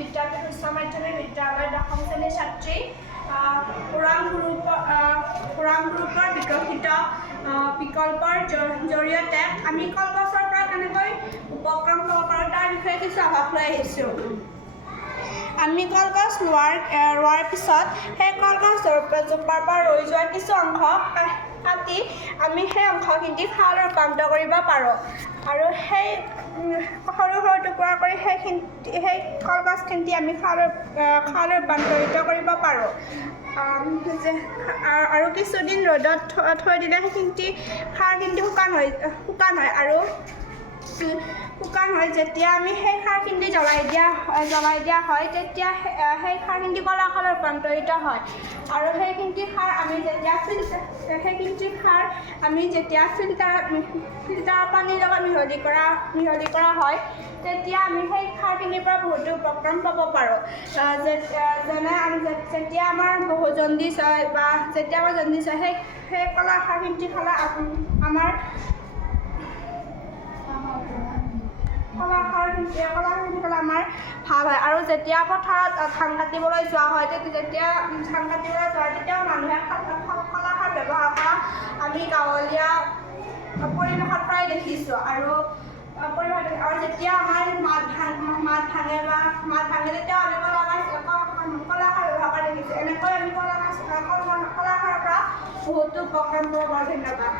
বিদ্যাপীঠ উচ্চ মাধ্যমিক বিদ্যালয় ১০ম শ্ৰেণীৰ ছাত্ৰী ওৰাং গ্ৰুপৰ বিকশিত বিকল্পৰ জৰিয়তে আমি কলগছৰ পৰা কেনেকৈ উপক্ৰম হ'ব পাৰোঁ তাৰ বিষয়ে কিছু আভাস লৈ আহিছোঁ। আমি কলগছ ৰোৱাৰ পিছত সেই কলগছজোপাৰ পৰা ৰৈ যোৱা কিছু অংশ কাটি আমি সেই অংশখিনি খাৰলৈ ৰূপান্তৰিত কৰিব পাৰোঁ আৰু সেই সৰু সৰু টুকুৰা কৰি সেই কলগছখিনি আমি খাৰলৈ ৰূপান্তৰিত কৰিব পাৰোঁ। আৰু কিছুদিন ৰ'দত থৈ দিলে সেইখিনি খাৰখিনি শুকান হয় আৰু শুকান হয়। যেতিয়া আমি সেই খাৰখিনি জ্বলাই দিয়া হয় তেতিয়া সেই খাৰখিনি কলা খাৰত ৰূপান্তৰিত হয় আৰু সেইখিনি খাৰ আমি যেতিয়া ফিল্টাৰ পানীৰ লগত মিহলি কৰা হয় তেতিয়া আমি সেই খাৰখিনিৰ পৰা বহুতো উপক্ৰম পাব পাৰোঁ। যেনে যেতিয়া আমাৰ জণ্ডিছ হয় বা যেতিয়া আমাৰ জণ্ডিছ হয় সেই কলা খাৰখিনি খালে আমাৰ আমাৰ ভাল হয়। আৰু যেতিয়া পথাৰত ধান কাটিবলৈ যোৱা হয় তেতিয়াও মানুহে কলাখাৰ ব্যৱহাৰ কৰা আমি গাঁৱলীয়া পৰিৱেশত প্ৰায় দেখিছোঁ। আৰু যেতিয়া আমাৰ মাত ভাঙে তেতিয়াও আমি কলাখাৰ ব্যৱহাৰ কৰা দেখিছোঁ। এনেকৈ আমি কলাখাৰৰ পৰা বহুতো উপক্ৰম পাব পাৰোঁ। ধন্যবাদ।